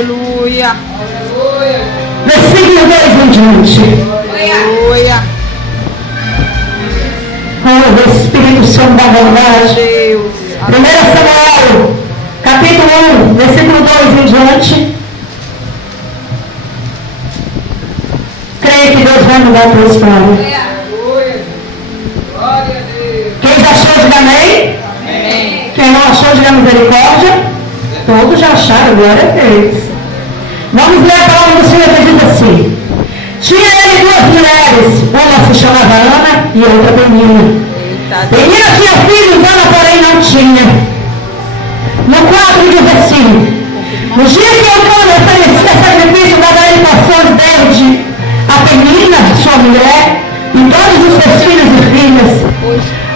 Aleluia. Versículo 2 em diante. Aleluia. Oh, Espírito Santo da verdade. Deus. 1 Samuel, capítulo 1, versículo 2 em diante. Creio que Deus vai mudar a tua história. Quem já achou, diga amém. Amém. Quem não achou, diga misericórdia. Todos já acharam, glória a Deus. Vamos ler a palavra do Senhor que diz assim: tinha ele duas mulheres, uma se chamava Ana e outra Penina. Penina tinha filhos, Ana porém não tinha. No 4 diz assim: no dia que Eucana oferecia sacrifício, dava ele porções desde a Penina, sua mulher, e todos os seus filhos e filhas.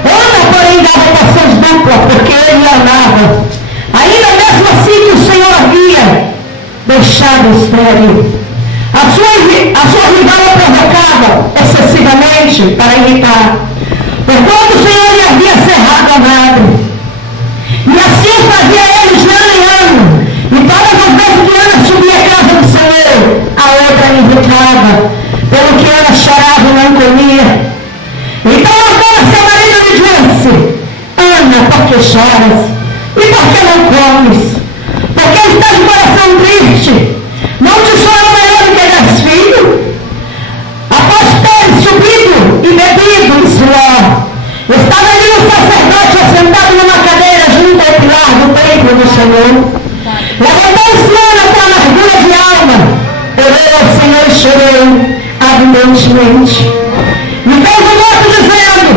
Ana porém dava porções duplas, porque ele a amava. Ainda mesmo assim que o Senhor havia deixado estéril. A sua rival a provocava excessivamente para irritar, porquanto o Senhor lhe havia cerrado a madre. E assim fazia ele de ano em ano. E todas as vezes que Ana subia à casa do Senhor, a outra irritava, pelo que Ana chorava e não comia. Então Eucana, seu marido, lhe disse: Ana, por que choras? E por que não comes? Porque está de coração triste? Não te soa melhor do que 10 filhos? Após ter subido e bebido em suor, estava ali o sacerdote assentado numa cadeira junto ao pilar do templo do Senhor. Levantou-se Ana com amargura de alma, orou ao Senhor e chorou ardentemente. E fez um voto dizendo: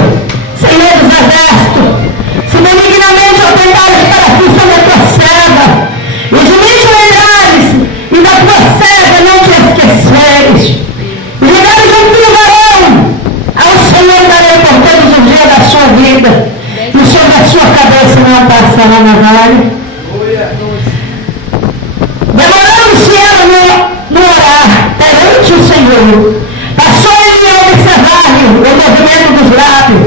Senhor dos exércitos, se benignamente atentares para a aflição da tua serva, e de mim te lembrares, e da tua serva não te esqueceres, e ligares um filho varão, ao Senhor darei por todos os dias da sua vida, e sobre a sua cabeça não passará navalha. Demorando-se ela no orar perante o Senhor, passou ele a observar-lhe o movimento dos lábios.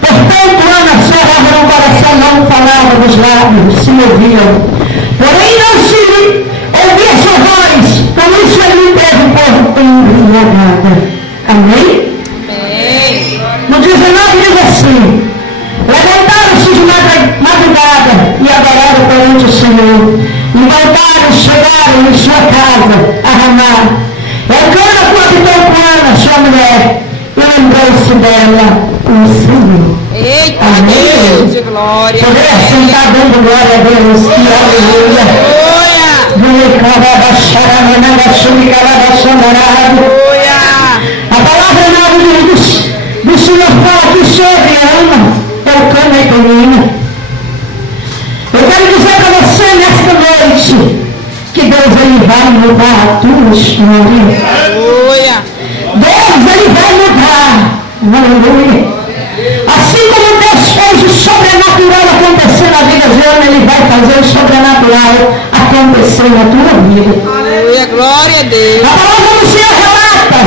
Portanto, Ana chorava no coração, não falava dos lábios, se moviam. Porém, não se ouvia sua voz, por isso ele teve por embriagada. Amém? Amém. No 19 diz assim: levantaram-se de madrugada e adoraram perante o Senhor. E voltaram e chegaram em sua casa a Ramá. Eucana coabitou com Ana, sua mulher, e lembrou-se dela o Senhor. Eita, Amém. Deus de glória. Poder sentar dando glória a Deus. Que aleluia. Aleluia. A palavra nova do Senhor fala aqui sobre Ana, Eucana e Penina. Eu quero dizer para você nesta noite que Deus ele vai mudar a tua história. Aleluia. Deus ele vai mudar. Aleluia. Assim como Deus fez o sobrenatural acontecer na vida de Ana, ele vai fazer o sobrenatural acontecer na tua vida. Aleluia. Glória a Deus. A palavra do Senhor relata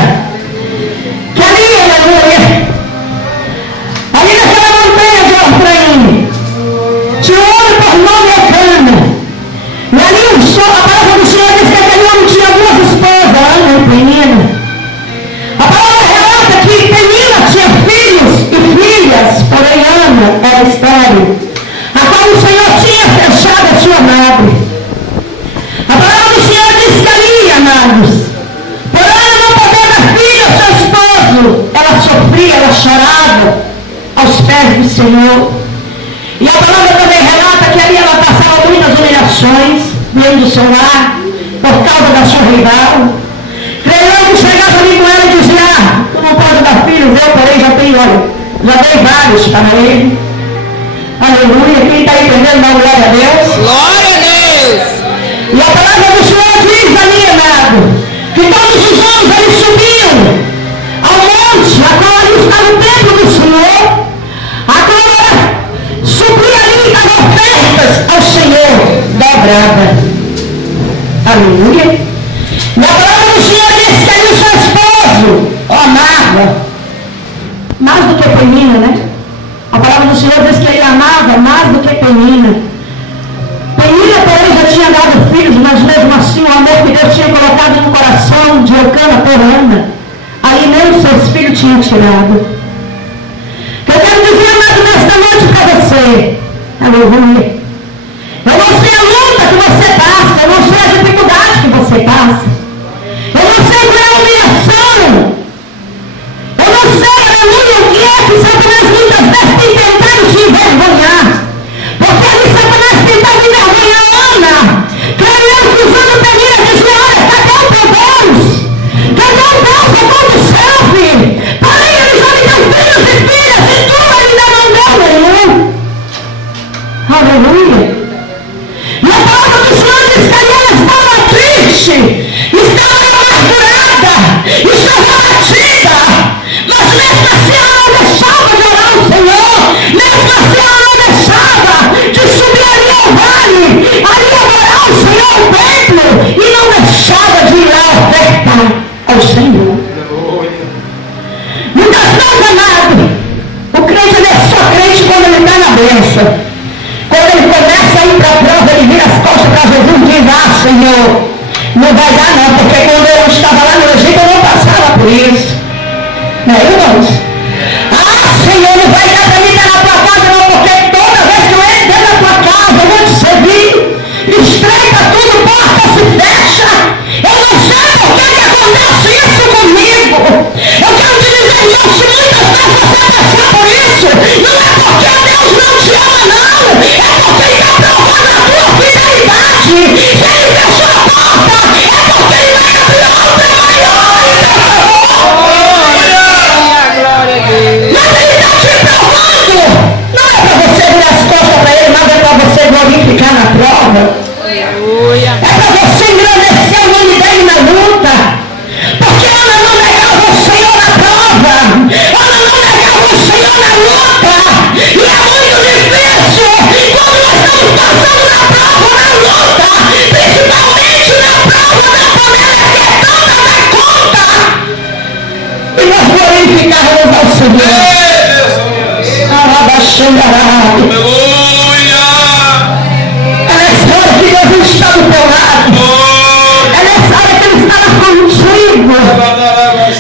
que ali, aleluia, ali naquela montanha de Efraim, tinha um homem por nome Eucana. E ali a palavra do Senhor diz que aquele homem tinha duas esposas, Ana e Penina. A palavra relata que Penina tinha filhos e filhas, porém Ana era estéril, a qual o Senhor tinha fechado a sua madre. A palavra do Senhor diz que ali, amados, por Ana não poder dar filho ao seu esposo, ela sofria, ela chorava aos pés do Senhor. E a palavra também relata que ali ela passava muitas humilhações dentro do seu lar, por causa da sua rival. Creio que chegava ali com ela e dizia: tu não pode dar filhos, eu porém já tenho, olha, já dei vários para ele. Aleluia. Quem está entendendo, dá glória a Deus. Glória a Deus. E a palavra do Senhor diz ali, amado, que todos os anos eles subiam ao monte, a qual ali está no templo do Senhor, agora subia ali as ofertas ao Senhor dobrada. Aleluia. E a palavra do Senhor diz que ali o seu esposo o amava mais do que Penina, né? A palavra do Senhor diz que ele amava mais do que Penina. Penina, porém, Deus já tinha dado filhos, mas mesmo assim o amor que Deus tinha colocado no coração de Eucana por Ana, aí nem os seus filhos tinham tirado. Eu quero dizer, amado, nesta noite para você, aleluia, eu não sei a luta que você passa, eu não sei a dificuldade que você passa, eu não sei qual é a humilhação, eu não sei, aleluia, o que é que Satanás muitas vezes tem tentado te envergonhar, porque ali Satanás tentava envergonhar Ana, clamando, cruzando peninha, dizendo, olha, cadê o teu Deus? Cadê o Deus a qual tu serve? Porém, eles já me dão filhos e filhas, e tu ainda não deu nenhum. Aleluia. E a palavra do Senhor diz que ela estava triste, estava amargurada, estava abatida, mas mesmo assim ela não deixava de orar ao Senhor, mesmo assim ela não deixava de subir ali ao vale, ali adorar ao Senhor o templo, e não deixava de ir lá ofertar ao Senhor. Muitas vezes, amado, o crente ele é só crente quando ele está na bênção. Quando ele começa a ir para a prova, ele vira as costas para Jesus e diz, Senhor, não vai dar não, porque quando eu estava lá no Egito eu não passava por isso. Não é, irmãos? Senhor, não vai dar para mim estar na tua casa não, porque toda vez que eu entro dentro da tua casa, eu vou te servir, estreita tudo, porta se fecha. Eu não sei por que acontece isso comigo. Eu quero te dizer, irmão, se muitas vezes você passar por isso, não é porque Deus não te ama não, é porque ele está provando a tua fidelidade. Se ele fechou a porta, é porque ele vai abrir outra maior. Glória a Deus. Mas ele está te provando. Não é para você virar as costas para ele, mas é para você glorificar na prova. Aleluia. É para você engrandecer o nome dele na luta. Porque Ana não negava o Senhor na prova. Ana não negava o Senhor na luta. E é muito difícil quando nós estamos passando na prova, na luta, principalmente na prova da panela que é tanta da conta. E nós glorificarmos ao Senhor. É nessa hora que Deus está do teu lado. É nessa hora que Ele está contigo.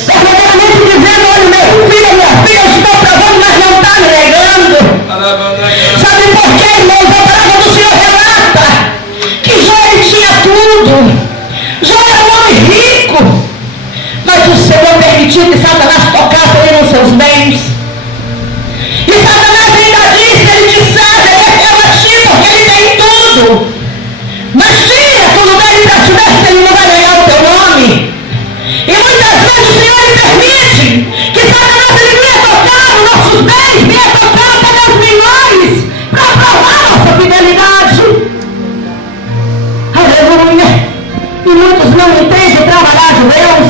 Verdadeiramente dizendo, olha, meu filho, minha filha, eu estou provando, mas não está me negando. Sabe por quê, irmãos? A palavra do Senhor relata que Jó ele tinha tudo. Jó era um homem rico. Mas o Senhor permitiu que Satanás tocasse ele nos seus bens. E Satanás ainda disse, ele dissesse, ele é teu a ti, porque ele tem tudo. Mas tira tudo dele para te ver se ele não vai ganhar o teu nome. E muitas vezes o Senhor ele permite que Satanás ele venha tocar nos nossos bens, venha tocar para os milhões, para provar nossa fidelidade. Aleluia. E muitos não entendem trabalhar de Deus.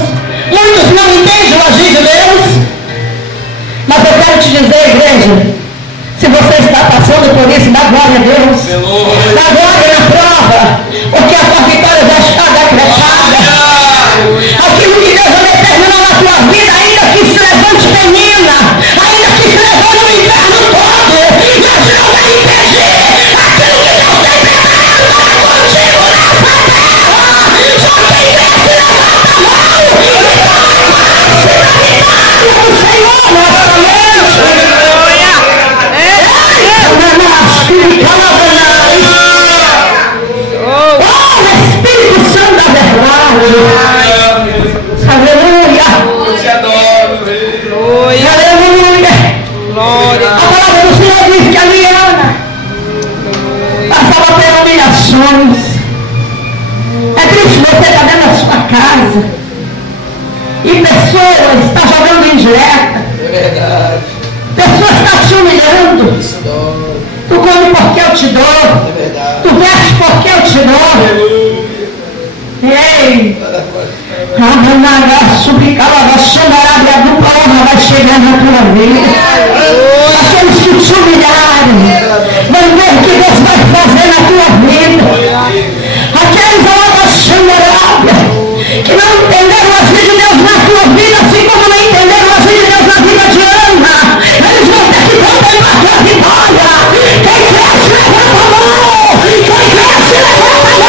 Muitos não entendem o agir de Deus. Mas eu quero te dizer, igreja, se você está passando por isso, dá glória a Deus. Dá glória na prova, porque a tua vitória já está decretada. Aquilo que Deus vai determinar na tua vida, ainda que se levante menina, ainda que se levante o inferno todo, mas não vai impedir aquilo que Deus tem preparado para contigo nessa terra. Só quem vence levanta a mão e vai se da vitória do Senhor novamente. Espírito Santo da verdade. Aleluia. Aleluia. Glória. A palavra do Senhor diz que a Liana passava por humilhações. É triste você estar dentro da sua casa e pessoas estão jogando indireta. É verdade. Pessoas estão te humilhando. Isso dói. Tu come porque eu te dou. É verdade. Tu veste porque eu te dou. Ei! A dupla honra vai chegar na tua vida. Aqueles que te humilharam vão ver o que Deus vai fazer na tua vida. Aqueles que não entenderam as vidas de Deus na tua vida, assim como não entenderam as vidas de Deus na vida de Ana, eles vão ter que contemplar a tua vitória. Quem cresce, levanta a mão. Quem cresce, levanta a mão.